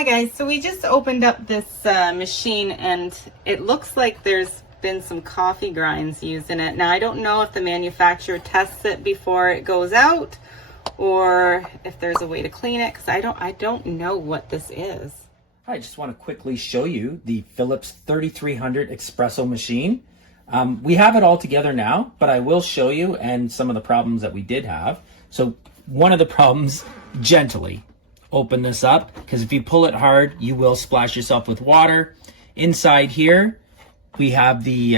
Hi guys, so we just opened up this machine and it looks like there's been some coffee grinds used in it. Now I don't know if the manufacturer tests it before it goes out or if there's a way to clean it, because I don't know what this is. I just want to quickly show you the Philips 3300 espresso machine. We have it all together now, but I will show you and some of the problems that we did have. So one of the problems, gently open this up, because if you pull it hard, you will splash yourself with water. Inside here, we have the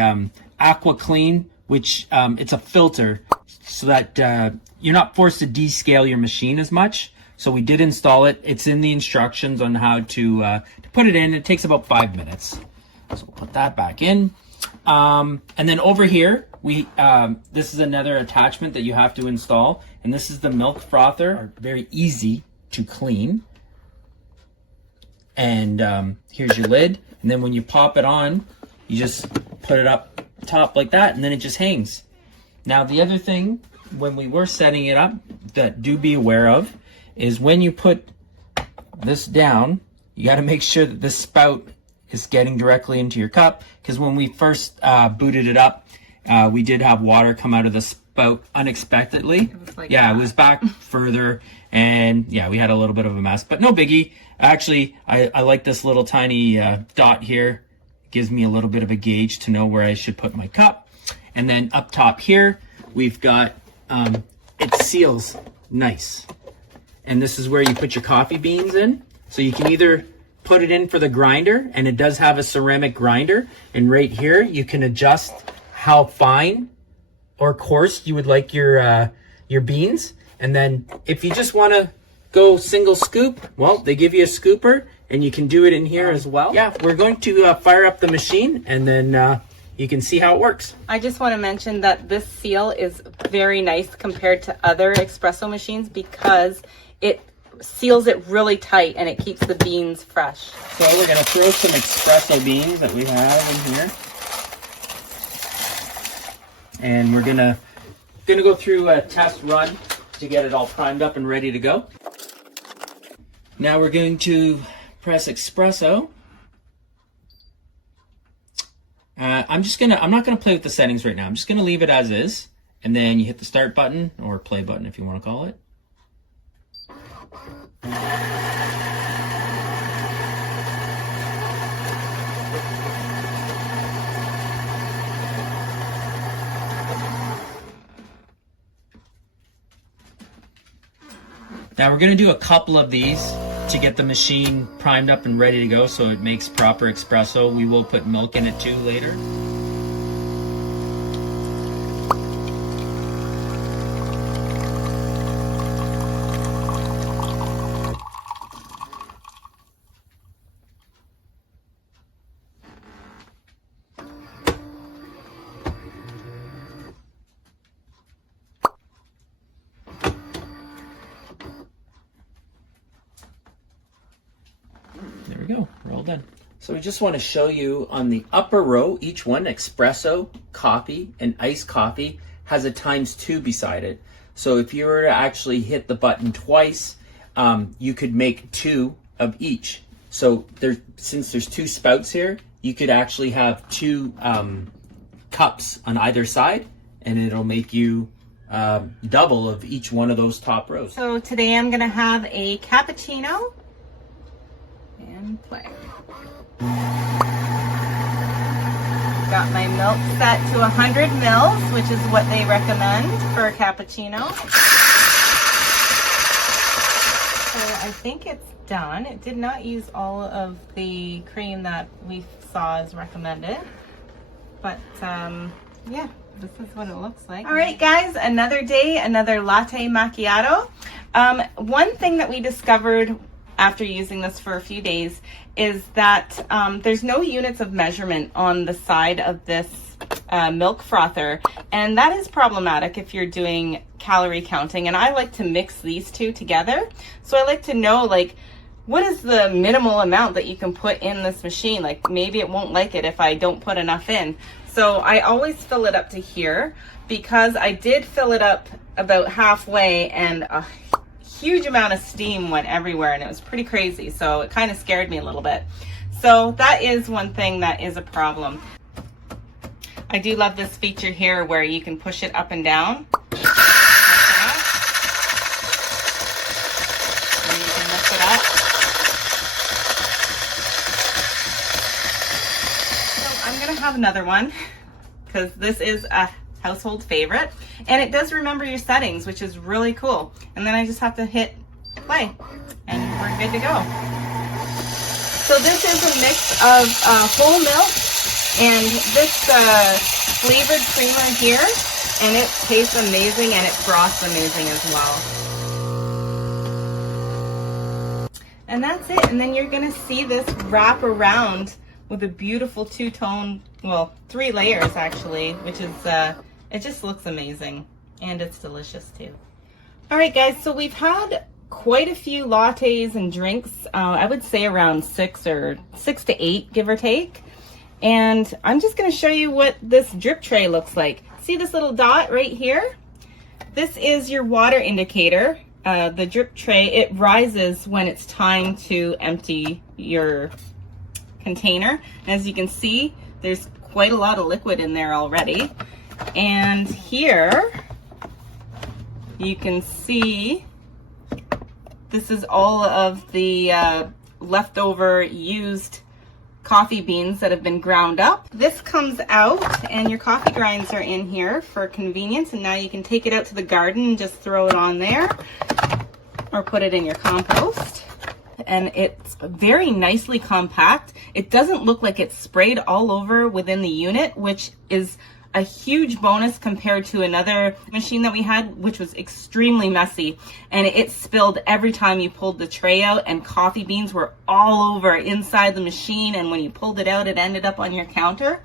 Aquaclean, which it's a filter so that you're not forced to descale your machine as much. So we did install it. It's in the instructions on how to put it in. It takes about 5 minutes. So we'll put that back in. And then over here, this is another attachment that you have to install. And this is the milk frother. Very easy to clean. And here's your lid. And then when you pop it on, you just put it up top like that, and then it just hangs. Now the other thing, when we were setting it up, that do be aware of, is when you put this down, you got to make sure that this spout is getting directly into your cup, because when we first booted it up, we did have water come out of the spout unexpectedly. It was back further, and yeah, we had a little bit of a mess, but no biggie. Actually, I like this little tiny dot here. It gives me a little bit of a gauge to know where I should put my cup. And then up top here, we've got, it seals nice. And this is where you put your coffee beans in. So you can either put it in for the grinder, and it does have a ceramic grinder. And right here, you can adjust how fine or coarse you would like your beans. And then if you just want to go single scoop, well, they give you a scooper, and you can do it in here as well. Yeah, we're going to fire up the machine, and then you can see how it works. I just want to mention that this seal is very nice compared to other espresso machines because it seals it really tight and it keeps the beans fresh. So we're going to throw some espresso beans that we have in here. And we're gonna go through a test run to get it all primed up and ready to go. Now we're going to press espresso. I'm not gonna play with the settings right now. I'm just gonna leave it as is, and then you hit the start button or play button if you want to call it. Now we're gonna do a couple of these to get the machine primed up and ready to go so it makes proper espresso. We will put milk in it too later. There we go, we're all done. So we just want to show you on the upper row, each one, espresso, coffee, and iced coffee has a ×2 beside it. So if you were to actually hit the button twice, you could make 2 of each. So since there's 2 spouts here, you could actually have 2 cups on either side, and it'll make you double of each one of those top rows. So today I'm gonna have a cappuccino and play. Got my milk set to 100 mils, which is what they recommend for a cappuccino. So I think it's done. It did not use all of the cream that we saw as recommended, but yeah, this is what it looks like. All right, guys, another day, another latte macchiato. One thing that we discovered after using this for a few days is that there's no units of measurement on the side of this milk frother, and that is problematic if you're doing calorie counting. And I like to mix these two together, so I like to know, like, what is the minimal amount that you can put in this machine? Like, maybe it won't like it if I don't put enough in. So I always fill it up to here, because I did fill it up about halfway, and huge amount of steam went everywhere and it was pretty crazy. So it kind of scared me a little bit. So that is one thing that is a problem. I do love this feature here where you can push it up and down. Like that. And you can lift it up. So I'm gonna have another one because this is a household favorite. And it does remember your settings, which is really cool. And then I just have to hit play and we're good to go. So this is a mix of whole milk and this flavored creamer here, and it tastes amazing and it froths amazing as well. And that's it. And then you're gonna see this wrap around with a beautiful two-tone, well, 3 layers actually, which is, it just looks amazing and it's delicious too. All right guys, so we've had quite a few lattes and drinks, I would say around 6 to 8, give or take. And I'm just gonna show you what this drip tray looks like. See this little dot right here? This is your water indicator. The drip tray, it rises when it's time to empty your container. As you can see, there's quite a lot of liquid in there already. And here, you can see, this is all of the leftover used coffee beans that have been ground up. This comes out and your coffee grinds are in here for convenience, and now you can take it out to the garden and just throw it on there or put it in your compost. And it's very nicely compact. It doesn't look like it's sprayed all over within the unit, which is a huge bonus compared to another machine that we had, which was extremely messy, and it spilled every time you pulled the tray out, and coffee beans were all over inside the machine, and when you pulled it out, it ended up on your counter.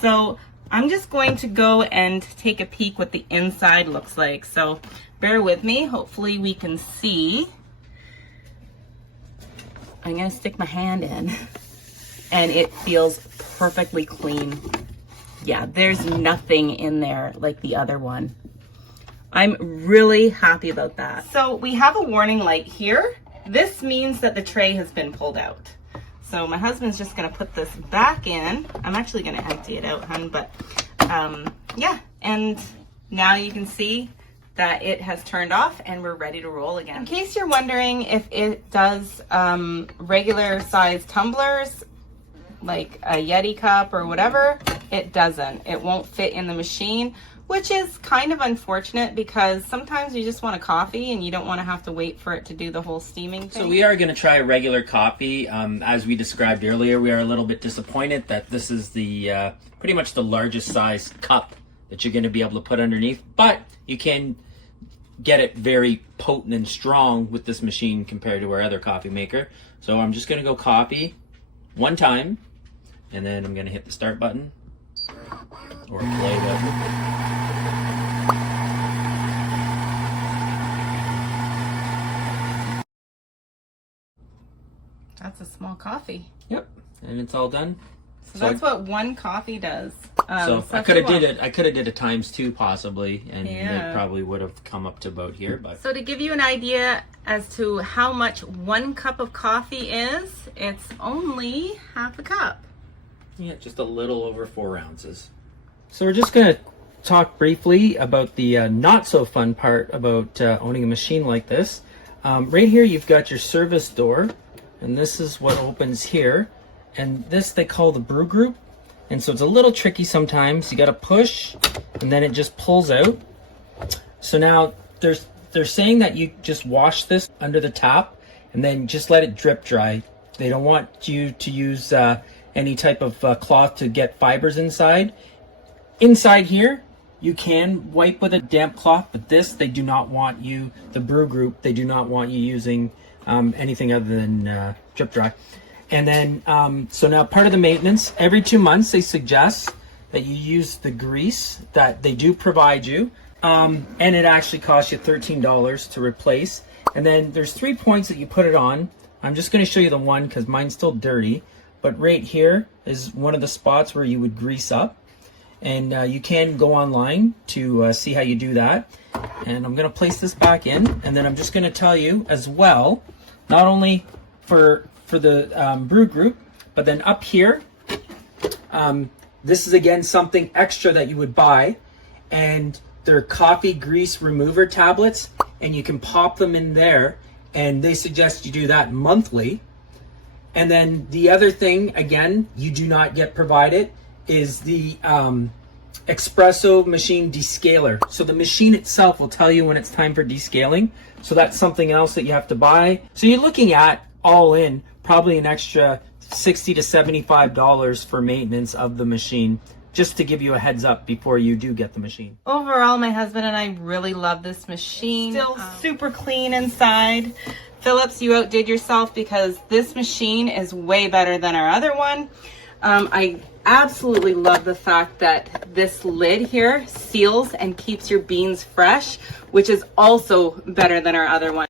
So I'm just going to go and take a peek what the inside looks like. So bear with me. Hopefully we can see. I'm gonna stick my hand in, and it feels perfectly clean. Yeah, there's nothing in there like the other one. I'm really happy about that. So we have a warning light here. This means that the tray has been pulled out. So my husband's just gonna put this back in. I'm actually gonna empty it out, hun, but yeah. And now you can see that it has turned off and we're ready to roll again. In case you're wondering if it does regular size tumblers, like a Yeti cup or whatever, it doesn't. It won't fit in the machine, which is kind of unfortunate because sometimes you just want a coffee and you don't want to have to wait for it to do the whole steaming thing. So we are going to try a regular coffee. As we described earlier, we are a little bit disappointed that this is the pretty much the largest size cup that you're going to be able to put underneath, but you can get it very potent and strong with this machine compared to our other coffee maker. So I'm just going to go coffee one time, and then I'm going to hit the start button or play button. That's a small coffee. Yep, and it's all done. So that's what one coffee does. So I could have did it. I could have did it times 2 possibly, and it probably would have come up to about here. But so to give you an idea as to how much 1 cup of coffee is, it's only half a cup. Yeah, just a little over 4 ounces. So we're just going to talk briefly about the not so fun part about owning a machine like this. Right here you've got your service door, and this is what opens here. And this they call the brew group. And so it's a little tricky sometimes. You got to push, and then it just pulls out. So now they're saying that you just wash this under the tap, and then just let it drip dry. They don't want you to use any type of cloth to get fibers inside. Inside here, you can wipe with a damp cloth, but this, they do not want you, the brew group, they do not want you using anything other than drip dry. And then, so now part of the maintenance, every 2 months they suggest that you use the grease that they do provide you. And it actually costs you $13 to replace. And then there's 3 points that you put it on. I'm just going to show you the one because mine's still dirty. But right here is one of the spots where you would grease up. And you can go online to see how you do that. And I'm going to place this back in, and then I'm just going to tell you as well, not only for the brew group, but then up here, this is again something extra that you would buy, and they're coffee grease remover tablets, and you can pop them in there, and they suggest you do that monthly. And then the other thing, again, you do not get provided, is the Espresso machine descaler. So the machine itself will tell you when it's time for descaling. So that's something else that you have to buy. So you're looking at, all in, probably an extra $60 to $75 for maintenance of the machine, just to give you a heads up before you do get the machine. Overall, my husband and I really love this machine. Still super clean inside. Phillips, you outdid yourself because this machine is way better than our other one. I absolutely love the fact that this lid here seals and keeps your beans fresh, which is also better than our other one.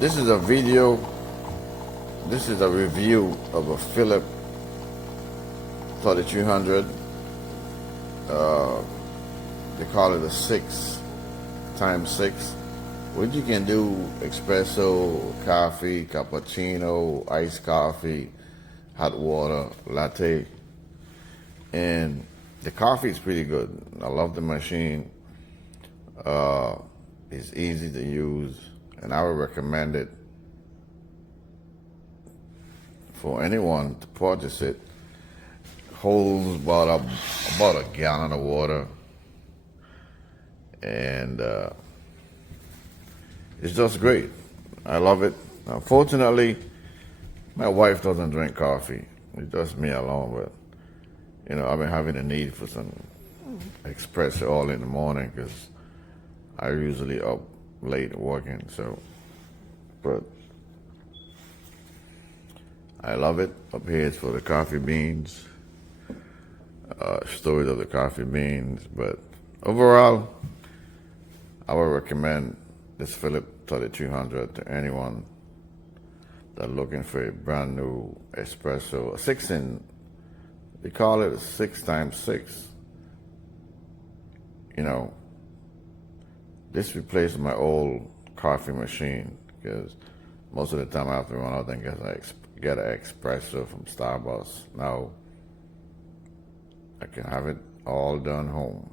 This is a video, this is a review of a Philips 3200. They call it a 6x6. What you can do, espresso, coffee, cappuccino, iced coffee, hot water, latte. And the coffee is pretty good. I love the machine. It's easy to use, and I would recommend it for anyone to purchase it. Holds about a gallon of water, and it's just great. I love it. Unfortunately, my wife doesn't drink coffee. It's just me alone, but you know, I've been having a need for some espresso all in the morning because I usually up late working, so, but I love it. Up here it's for the coffee beans, storage of the coffee beans, but overall, I would recommend this Philips 3200 to anyone that's looking for a brand new espresso, they call it a 6x6. You know, this replaced my old coffee machine because most of the time I have to run out and get an espresso from Starbucks. Now I can have it all done home.